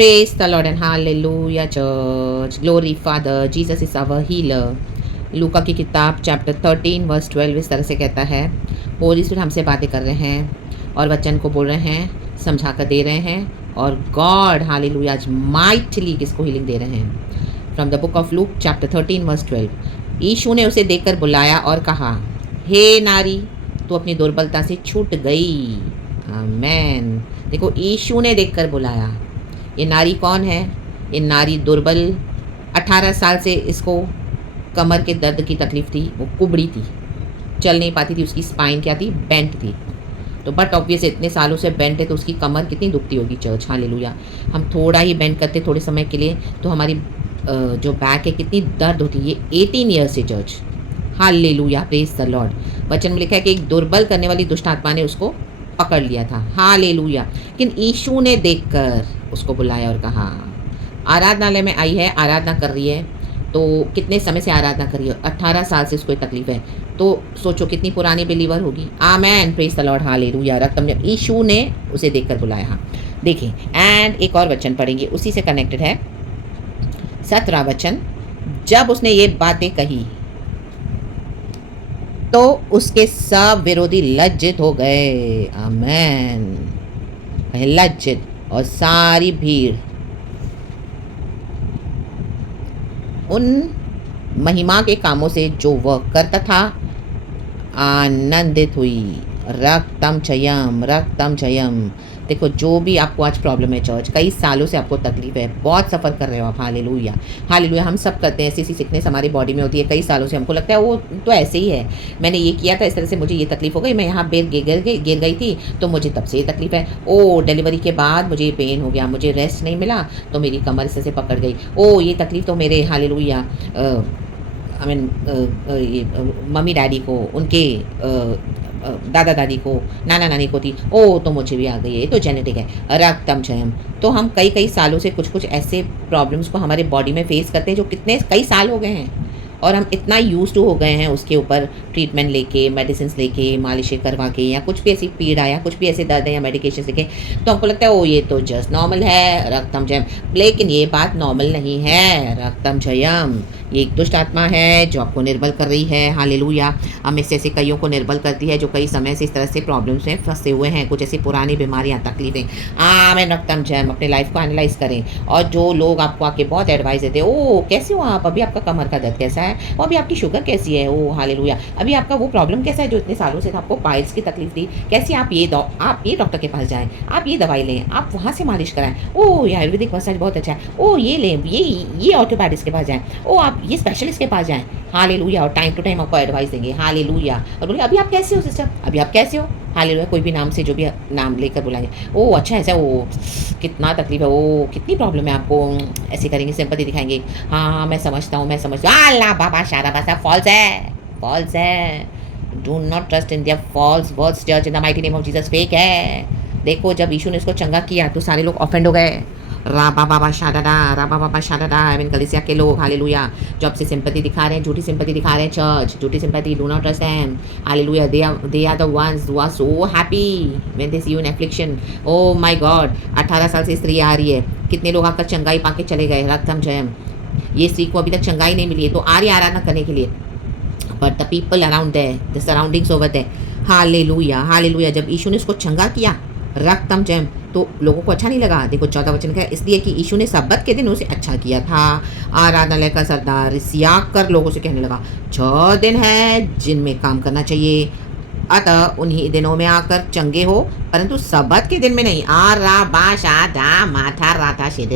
Praise the Lord and hallelujah church. Glory Father, Jesus is our healer. लूका की किताब chapter 13 verse 12 इस तरह से कहता है, होली स्पिरिट हमसे बातें कर रहे हैं और वचन को बोल रहे हैं, समझा कर दे रहे हैं और गॉड हालेलुया आज माइटली किसको हीलिंग दे रहे हैं. From the book of Luke chapter 13 verse 12. यीशु ने उसे देखकर बुलाया और कहा, हे नारी, तू अपनी दुर्बलता से छूट गई. आमेन. देखो, यीशु ने देखकर बुलाया. ये नारी कौन है? ये नारी दुर्बल, 18 साल से इसको कमर के दर्द की तकलीफ़ थी. वो कुबड़ी थी, चल नहीं पाती थी. उसकी स्पाइन क्या थी? बेंट थी. तो बट ऑब्वियस इतने सालों से बेंट है तो उसकी कमर कितनी दुखती होगी चर्च. हालेलुया. हम थोड़ा ही बेंट करते थोड़े समय के लिए तो हमारी जो बैक है कितनी दर्द होती है. ये 18 ईयर्स से church. Hallelujah. Praise the Lord. वचन में लिखा है कि एक दुर्बल करने वाली दुष्ट आत्मा ने उसको पकड़ लिया था. हालेलुया. लेकिन यीशु ने देखकर उसको बुलाया और कहा, आराधनालय में आई है, आराधना कर रही है. तो कितने समय से आराधना कर रही है? 18 साल से उसको तकलीफ है. तो सोचो कितनी पुरानी बिलीवर होगी. Amen. Praise the Lord. Hallelujah. रकम यीशु ने उसे देखकर बुलाया. हाँ देखिए, एंड एक और वचन पढ़ेंगे, उसी से कनेक्टेड है. 17वां वचन. जब उसने ये बातें कही तो उसके सब विरोधी लज्जित हो गए. आमेन. लज्जित. और सारी भीड़ उन महिमा के कामों से जो वह करता था आनंदित हुई. रक्तम जयम, रक्तम जयम. देखो, जो भी आपको आज प्रॉब्लम है चर्च, कई सालों से आपको तकलीफ है, बहुत सफ़र कर रहे हो आप. हालेलुया. हालेलुया. हम सब करते हैं, ऐसी सिकनेस हमारी बॉडी में होती है कई सालों से. हमको लगता है वो तो ऐसे ही है, मैंने ये किया था, इस तरह से मुझे ये तकलीफ हो गई, मैं यहाँ गिर गई थी तो मुझे तब से ये तकलीफ है. ओ डिलीवरी के बाद मुझे ये पेन हो गया, मुझे रेस्ट नहीं मिला तो मेरी कमर इस तरह से पकड़ गई. ओ ये तकलीफ तो मेरे हालेलुया आई मीन ये मम्मी डैडी को, उनके दादा दादी को, नाना नानी को थी. ओ तो मुझे भी आ गई है, ये तो जेनेटिक है. रक्तम जयम. तो हम कई सालों से कुछ ऐसे प्रॉब्लम्स को हमारे बॉडी में फेस करते हैं जो कितने कई साल हो गए हैं और हम इतना यूज टू हो गए हैं उसके ऊपर ट्रीटमेंट लेके, मेडिसिन लेके, मालिशें करवा के, या कुछ भी ऐसी पीड़ा या कुछ भी ऐसे दर्द है या मेडिकेशन लेके, तो हमको लगता है ओ ये तो जस्ट नॉर्मल है. रक्तम जयम. लेकिन ये बात नॉर्मल नहीं है. रक्तम जयम ये एक दुष्ट आत्मा है जो आपको निर्बल कर रही है. हालेलुया. हम इससे ऐसे कईयों को निर्बल करती है जो कई समय से इस तरह से प्रॉब्लम्स में फंसे हुए हैं, कुछ ऐसी पुरानी बीमारियाँ, तकलीफें. मैं रक्तम जयम. अपने लाइफ को एनालाइज करें. और जो लोग आपको आके बहुत एडवाइस देते हैं, ओ कैसे हो आप, अभी आपका कमर का दर्द कैसा है, और अभी आपकी शुगर कैसी है, ओ हालेलुया, अभी आपका वो प्रॉब्लम कैसा है जो इतने सालों से था, आपको पाइल्स की तकलीफ थी, कैसी, आप ये डॉक्टर के पास जाएं, आप ये दवाई लें, आप वहाँ से मालिश कराएं. ओ ये आयुर्वेदिक मसाज बहुत अच्छा है. ओ ये लें, ये ऑर्थोपैडिक्स के पास जाएं. ओ आप ये स्पेशलिस्ट के पास जाएं. हालेलुया. और टाइम टू टाइम आपको एडवाइस देंगे. हालेलुया. और बोले अभी आप कैसे हो सिस्टर, अभी आप कैसे हो. हालेलुया. कोई भी नाम से जो भी नाम लेकर बुलाएंगे. ओ अच्छा ऐसा, ओ कितना तकलीफ है, ओ कितनी प्रॉब्लम है आपको, ऐसे करेंगे, सिंपैथी दिखाएंगे. हाँ मैं समझता हूँ, मैं समझता हूँ. अल्लाह बाबा शारा बासा फॉल्स है, फॉल्स है. Do not trust in their false words church in the mighty name of Jesus. Fake है. देखो, जब यीशु ने इसको चंगा किया तो सारे लोग ऑफेंड हो गए. राबा बाबा शादादा. आई मीन कलीसिया के लोग. हालेलुया. जो आपसे सिंपैथी दिखा रहे हैं, झूठी सिंपैथी दिखा रहे हैं चर्च, झूठी sympathy. Do not trust them. Hallelujah. They are the ones who are so happy when they see you in affliction. Oh my God. 18 साल से स्त्री आ रही है, कितने लोग आकर चंगाई पाके चले गए. रक्तम जयम. ये स्त्री को अभी तक चंगाई नहीं मिली है तो आ रही आराधना करने के लिए. But the people around there, the surroundings over there. Hallelujah. Hallelujah. जब यीशु ने उसको चंगा किया, रक्तम जयम, तो लोगों को अच्छा नहीं लगा. देखो 14 वचन का, इसलिए कि यीशु ने सब्बत के दिन उसे अच्छा किया था. आराधनालय का सरदार सियाक कर लोगों से कहने लगा, 6 दिन है जिनमें काम करना चाहिए, अतः उन्हीं दिनों में आकर चंगे हो, परंतु सब्बत के दिन में नहीं. माथा राधा शे.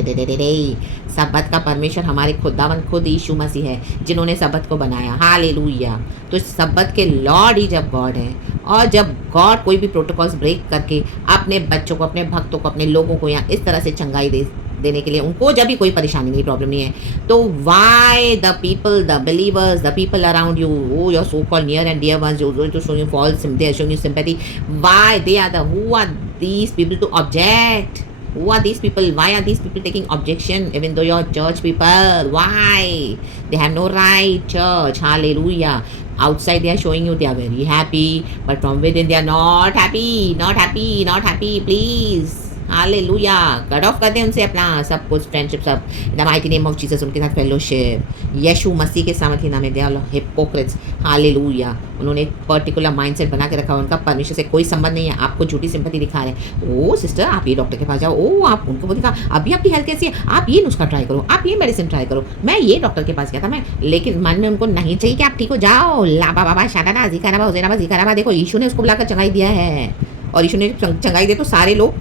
सब्बत का परमेश्वर हमारे खुदावन खुद यीशु मसीह है जिन्होंने सब्बत को बनाया. हालेलुया. तो सब्बत के लॉर्ड ही जब गॉड है, और जब गॉड कोई भी प्रोटोकॉल्स ब्रेक करके अपने बच्चों को, अपने भक्तों को, अपने लोगों को यहाँ इस तरह से चंगाई देने के लिए, उनको जब भी कोई परेशानी नहीं, प्रॉब्लम नहीं है, तो why the people, the believers, the people around you, o your so called near and dear ones, जो show you false, they are showing you sympathy, why they are the, who are these people to object. Who are these people? Why are these people taking objection even though you're church people? Why? They have no right, church. Hallelujah. Outside they are showing you they are very happy, but from within they are not happy. Not happy. Not happy. Please. Hallelujah. Cut off कर दें उनसे अपना सब कुछ, friendship सब, इन the mighty name of Jesus. उनके साथ fellowship यीशु मसीह के सामर्थ्य नाम में, दे आर हिपोक्रेट्स। हालेलुया। उन्होंने एक पर्टिकुलर माइंडसेट बना के रखा, उनका परमेश्वर से कोई संबंध नहीं है, आपको झूठी सिंपैथी दिखा रहे हैं। ओ सिस्टर, आप ये डॉक्टर के पास जाओ, ओ आप उनको वो दिखा, अभी आपकी हेल्थ कैसी है, आप ये नुस्खा ट्राई करो, आप ये मेडिसिन ट्राई करो, मैं ये डॉक्टर के पास गया था मैं, लेकिन मन में उनको नहीं चाहिए कि आप ठीक हो जाओ। लाबा बाबा शादाना जीकाराबा हुजैनाबा जीकाराबा। देखो यीशु ने उसको बुलाकर चंगाई दिया है, और यीशु ने चंगाई दे तो सारे लोग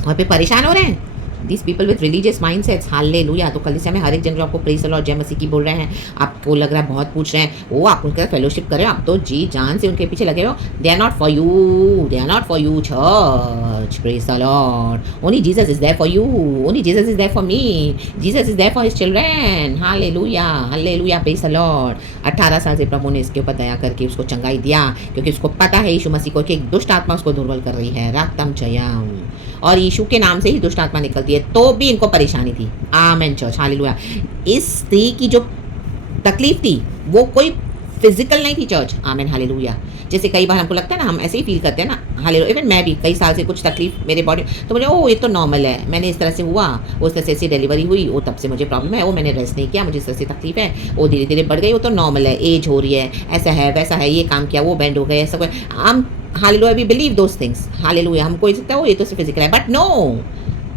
वहाँ पे परेशान हो रहे हैं। This people with religious mind sets. Hallelujah. तो कल से हमें हर एक जन जो आपको प्रेज द लॉर्ड जय मसीह की बोल रहे हैं, आपको लग रहा है बहुत पूछ रहे हैं, वो आप उनके फेलोशिप करें, आप तो जी जान से उनके पीछे लगे हो। They are not for you, they are not for you church, praise the Lord. Only Jesus is there for you, only Jesus is there for me, Jesus is there for his children. Hallelujah, hallelujah, praise the Lord. 18 साल से प्रभु ने इसके ऊपर दया करके उसको चंगाई दिया, क्योंकि उसको पता है यीशु मसीह को कि एक दुष्ट आत्मा उसको दुर्बल कर रही है। रक्तम जयम। और यीशु के नाम से ही दुष्ट आत्मा निकलती है, तो भी इनको परेशानी थी। आमेन चर्च, हालेलुया। इस स्त्री की जो तकलीफ थी वो कोई फिजिकल नहीं थी चर्च। आमेन, हालेलुया। जैसे कई बार हमको लगता है ना, हम ऐसे ही फील करते हैं ना, हालेलुया। इवन मैं भी कई साल से कुछ तकलीफ मेरे बॉडी, तो मुझे ओ ये तो नॉर्मल है, मैंने इस तरह से हुआ, उस तरह से ऐसी डिलीवरी हुई, वो तब से मुझे प्रॉब्लम है, वो मैंने रेस्ट नहीं किया, मुझे इस तरह से तकलीफ है, वो धीरे धीरे बढ़ गई, वो तो नॉर्मल है, एज हो रही है, ऐसा है वैसा है, ये काम किया वो बैंड हो गए, ऐसा कोई हम hallelujah we believe those things. Hallelujah. हमको ये सकता है वो ये तो सिर्फ फिजिकल है, बट नो।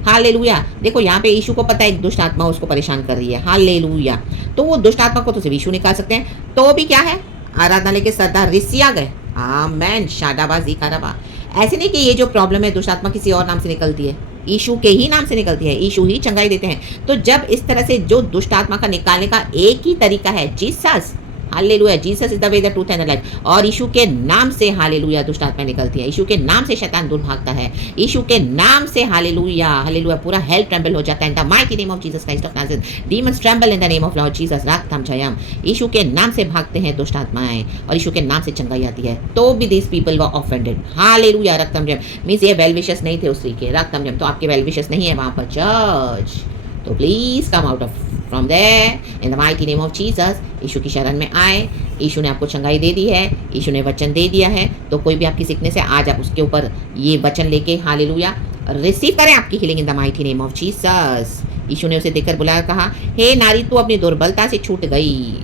हालेलुया। देखो यहाँ पे यीशु को पता है एक दुष्ट आत्मा उसको परेशान कर रही है। हालेलुया। तो वो दुष्ट आत्मा को तो सिर्फ यीशु निकाल सकते हैं, तो भी क्या है, आराधनालय के सरदार रिसिया गए। आमेन, शादाबाजी कराबा। ऐसे नहीं कि ये जो प्रॉब्लम है दुष्ट आत्मा किसी और नाम से निकलती है, यीशु के ही नाम से निकलती है, यीशु ही चंगाई देते हैं। तो जब इस तरह से जो दुष्ट आत्मा का निकालने का एक ही तरीका है, Jesus, hallelujah, Jesus is the way the truth and the life. और यीशु के नाम से हालेलुया दुष्ट आत्मा निकलती है, यीशु के नाम से शैतान दूर भागता है, यीशु के नाम से हालेलुया, हालेलुया, पूरा हेल ट्रेम्बल हो जाता है। In the mighty name of Jesus Christ of Nazareth, demons tremble in the name of Lord Jesus. रक्तम जयम। यीशु के नाम से भागते हैं दुष्ट आत्माएं, और यीशु के नाम से चंगाई आती है, तो भी this people were offended. Hallelujah. रक्तम जयम मींस ये वेल विशेस नहीं थे उस स्त्री के। रक्तम जयम तो आपके वेल विशेस नहीं है वहाँ पर चर्च, तो please come out of from there in the mighty name of Jesus. Yeshu की शरण में आए, यीशु ने आपको चंगाई दे दी है, यीशु ने वचन दे दिया है, तो कोई भी आपकी सिकनेस है, आज आप उसके ऊपर ये वचन लेके हालेलुया रिसीव करें आपकी healing in the mighty name of Jesus. Yeshu ने उसे देखकर बुलाया, कहा, हे नारी, तू अपनी दुर्बलता से छूट गई।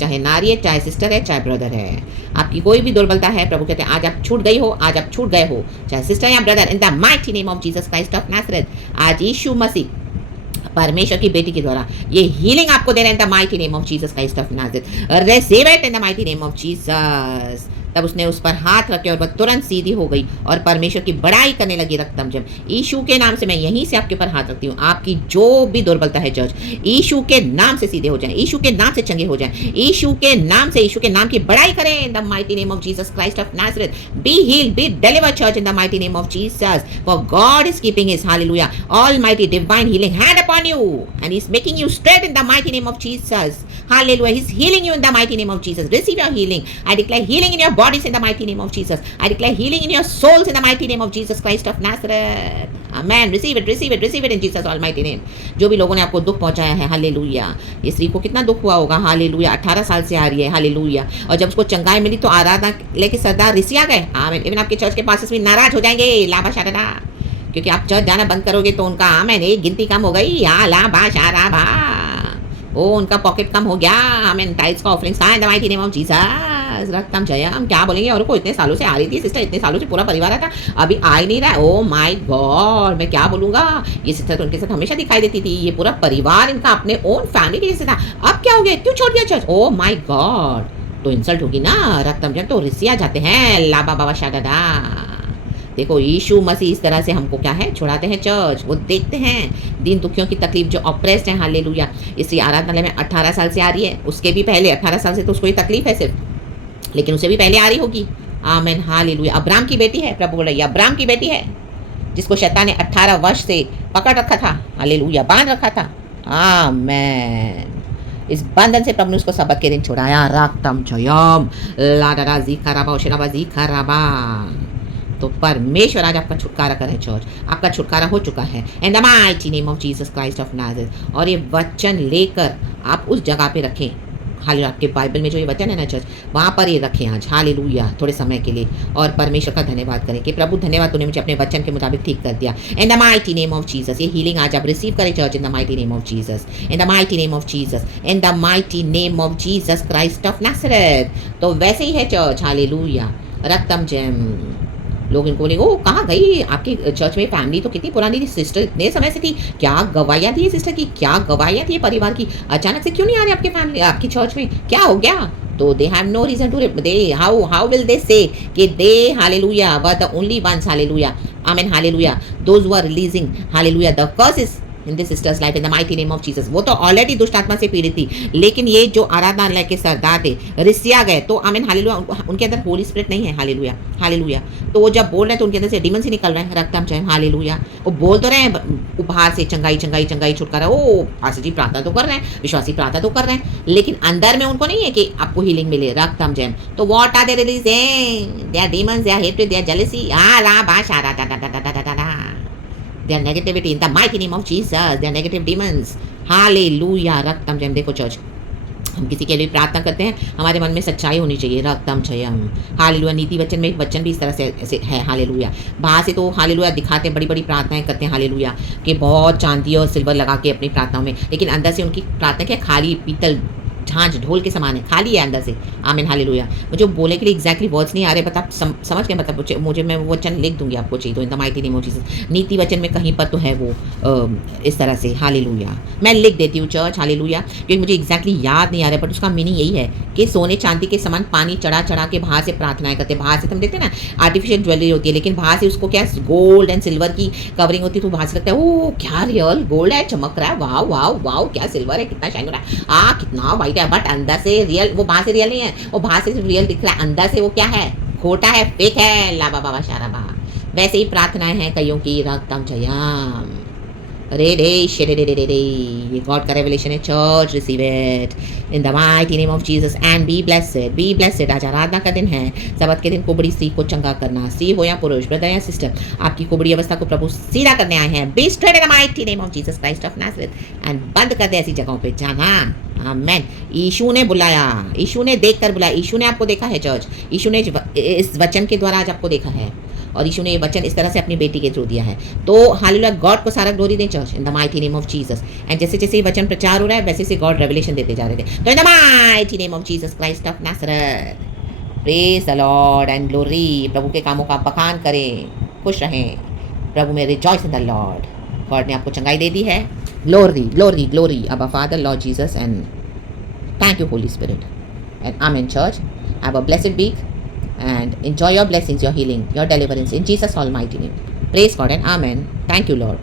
चाहे नारी है, चाहे सिस्टर है, चाहे ब्रदर है, आपकी कोई भी दुर्बलता है, प्रभु कहते हैं आज आप छूट गई हो, आज आप छूट गए हो, चाहे सिस्टर या brother, in the mighty name of Jesus Christ of Nazareth. आज यीशु मसीह परमेश्वर की बेटी के द्वारा ये हीलिंग आपको दे रहे हैं इन the mighty name of Jesus Christ of Nazareth. Receive it in the mighty name of Jesus. तब उसने उस पर हाथ रखे और वह तुरंत सीधी हो गई और परमेश्वर की बड़ाई करने लगी। रक्तम जब यीशु के नाम से मैं यहीं से आपके ऊपर हाथ रखती हूँ, आपकी जो भी दुर्बलता है चर्च, यीशु के नाम से सीधे हो जाए, यीशु के नाम से चंगे हो जाए, यीशु के नाम से, यीशु के नाम की बड़ाई करें इन the mighty name of Jesus Christ of Nazareth. Be healed, be delivered church in the mighty name of Jesus, for God is keeping his hallelujah almighty divine healing hand upon you and he is making you straight in the mighty name of Jesus. Hallelujah, he is healing you in the mighty name of Jesus. Receive your healing. I declare healing in your bodies in the mighty name of Jesus. I declare healing in your souls in the mighty name of Jesus Christ of Nazareth. Amen. Receive it, receive it, receive it in Jesus almighty name. जो भी लोगों ने आपको दुख पहुंचाया है, hallelujah, ये स्त्री को कितना दुख हुआ होगा, हालेलुया, 18 साल से आ रही है, हालेलुया, और जब उसको चंगाई मिली तो आराधना लेके सरदार रिसिया गए। आमीन। इवन आपके चर्च के पास भी नाराज हो जाएंगे, लाभा शाराबा, क्योंकि आप चर्च जाना बंद करोगे तो उनका आमीन एक गिनती कम हो गई, लाभा शाराबा, ओ उनका पॉकेट कम हो गया। आमीन। टाइल्स का ऑफरिंग्स कहाँ है the mighty name of Jesus. रक्तम जया। हम क्या बोलेंगे, और को इतने सालों से आ रही थी सिस्टर, इतने सालों से पूरा परिवार आता, अभी आ ही नहीं रहा है। ओ माय गॉड, मैं क्या बोलूँगा, ये सिस्टर तो उनके साथ हमेशा दिखाई देती थी, ये पूरा परिवार इनका अपने ओन फैमिली के जैसे था, अब क्या हो गया, क्यों छोड़ दिया चर्च। ओ माय गॉड, तो इंसल्ट होगी ना। रक्तम जन तो रिसिया जाते हैं, लाबा बाबा शादादा। देखो यीशु मसीह इस तरह से हमको क्या है, छुड़ाते हैं चर्च, वो देखते हैं दीन दुखियों की तकलीफ, जो ऑप्रेस्ड है, हालेलुया। इसलिए आराधनालय में 18 साल से आ रही है, उसके भी पहले 18 साल से तो उसको ये तकलीफ है सिर्फ, लेकिन उसे भी पहले आ रही होगी। आमीन, हालेलुया। अब्राहम की बेटी है, प्रभु बोल रही है, अब्राहम की बेटी है, जिसको शैतान ने 18 वर्ष से पकड़ रखा था, हालेलुया, बांध रखा था। आमीन। इस बंधन से प्रभु ने उसको सबत के दिन छुड़ाया। रक्तम जयम लाडा जी खराबा शराबा जी खराबा। तो परमेश्वर आज आपका छुटकारा करे चर्च, आपका छुटकारा हो चुका है in the mighty name of Jesus Christ of Nazareth. और ये वचन लेकर आप उस जगह पे रखें हालेलुया, आपके बाइबल में जो ये वचन है ना चर्च, वहाँ पर ये रखें आज, हालेलुया, थोड़े समय के लिए, और परमेश्वर का धन्यवाद करें कि प्रभु धन्यवाद, तूने मुझे अपने वचन के मुताबिक ठीक कर दिया। In the mighty name of Jesus, ये हीलिंग आज आप रिसीव करें church, in the mighty name of Jesus, in the mighty name of Jesus, in the mighty name of Jesus Christ of Nazareth. तो वैसे ही है चर्च, हालेलुया, रक्तम जैम। लोग इनको बोलेंगे, ओ कहाँ गई आपकी चर्च में फैमिली तो कितनी पुरानी थी, सिस्टर इतने समय से थी, क्या गवाहियाँ थी सिस्टर की, क्या गवाहियाँ थी परिवार की, अचानक से क्यों नहीं आ रही आपके फैमिली, आपकी चर्च में क्या हो गया? तो they have no reason to, they how will they say कि they hallelujah were the only ones, hallelujah, amen, hallelujah, those who are releasing, hallelujah, the curses in this sister's life in the mighty name of Jesus. वो तो already दुष्ट आत्मा से पीड़ित थी, लेकिन ये जो आराधनालय के सरदार थे, रिसिया गए, तो आमीन, हालेलुया, उनके अंदर होली स्पिरिट नहीं है, हालेलुया, हालेलुया। तो वो जब बोल रहे हैं तो उनके अंदर से डीमन से निकल रहे हैं, रक्तम जय, हालेलुया। वो बोल तो रहे हैं बाहर से चंगाई चंगाई चंगाई छुटकारा, ओ पास्टर जी प्रार्थना तो कर रहे हैं, विश्वासी प्रार्थना तो कर रहे हैं, लेकिन अंदर में उनको नहीं है कि आपको हीलिंग मिले, रक्तम जय। तो what are they releasing? They are demons, they are hatred, they are jealousy, रा बा शा रा टा टा टा टा टा टा। Their negativity in the mighty name of Jesus, their negative demons, hallelujah, रक्तम जयम। देखो चर्च, हम किसी के लिए प्रार्थना करते हैं, हमारे मन में सच्चाई होनी चाहिए, रक्तम जयम, हालेलुया। नीति वचन में एक वचन भी इस तरह से ऐसे है, हालेलुया। बाहर से तो हालेलुया दिखाते हैं, बड़ी बड़ी प्रार्थनाएं करते हैं, हालेलुया, कि बहुत चांदी और सिल्वर लगा के अपनी प्रार्थनाओं में, लेकिन अंदर से उनकी प्रार्थना क्या, खाली पीतल झांझ ढोल के समान है, खाली है अंदर से, आमीन, हालेलुया। मुझे बोलने के लिए एग्जैक्टली वर्ड्स नहीं आ रहे, बट आप समझ गए, मतलब मुझे मैं वो वचन लिख दूंगी आपको, चाहिए तो in the mighty name of Jesus. नीति वचन में कहीं पर तो है वो इस तरह से, हालेलुया, मैं लिख देती हूँ चर्च, हालेलुया, क्योंकि मुझे एग्जैक्टली याद नहीं आ रहा है, बट उसका मीनिंग यही है कि सोने चांदी के समान पानी चढ़ा चढ़ा के बाहर से प्रार्थनाएं करते, बाहर से तुम देखते ना आर्टिफिशियल ज्वेलरी होती है, लेकिन बाहर से उसको क्या गोल्ड एंड सिल्वर की कवरिंग होती है, तो बाहर से लगता है ओ क्या रियल गोल्ड है, चमक रहा है, वाह वाह वाह, क्या सिल्वर है, कितना शाइन हो रहा है, कितना वाइट है, बट अंदर से रियल, वो बाहर से रियल नहीं है, वो बाहर से रियल दिख रहा है, अंदर से वो क्या है, खोटा है, फेक है, ला बाबा शारा बा। वैसे ही प्रार्थनाएं हैं कईयों की, रक्तम जयाम, रे रे शेरे रे रे रे रे, ये गॉड का रेवलेशन है church, receive it in the mighty name of Jesus and be blessed, be blessed. आज आराधना का दिन है, सबत के दिन कुबड़ी स्त्री को चंगा करना, स्त्री हो या पुरुष, ब्रदर या सिस्टर, आपकी कुबड़ी अवस्था को प्रभु सीधा करने आए हैं, be straight in the mighty name of Jesus Christ of Nazareth, and बंद कर दे ऐसी जगहों पे जाना, आमेन। यीशु ने बुलाया, यीशु ने देखकर बुलाया, यीशु ने आपको देखा है चर्च, यीशु ने इस वचन के द्वारा आज आपको देखा है, और यीशु ने ये वचन इस तरह से अपनी बेटी के थ्रू दिया है। तो हालेलुया, गॉड को सारा ग्लोरी दें church, in the mighty name of Jesus. And जैसे जैसे ये वचन प्रचार हो रहा है, वैसे से गॉड रेवलेशन देते जा रहे थे। तो in the mighty name of Jesus Christ of Nazareth, praise the Lord and glory, प्रभु के कामों का बखान करें, खुश रहें प्रभु में, rejoice in the Lord. God ने आपको चंगाई दे दी है, ग्लोरी ग्लोरी ग्लोरी, अब Father Lord Jesus, and thank you Holy Spirit, and amen church. Have a blessed week and enjoy your blessings, your healing, your deliverance in Jesus' almighty name. Praise God and amen. Thank you, Lord.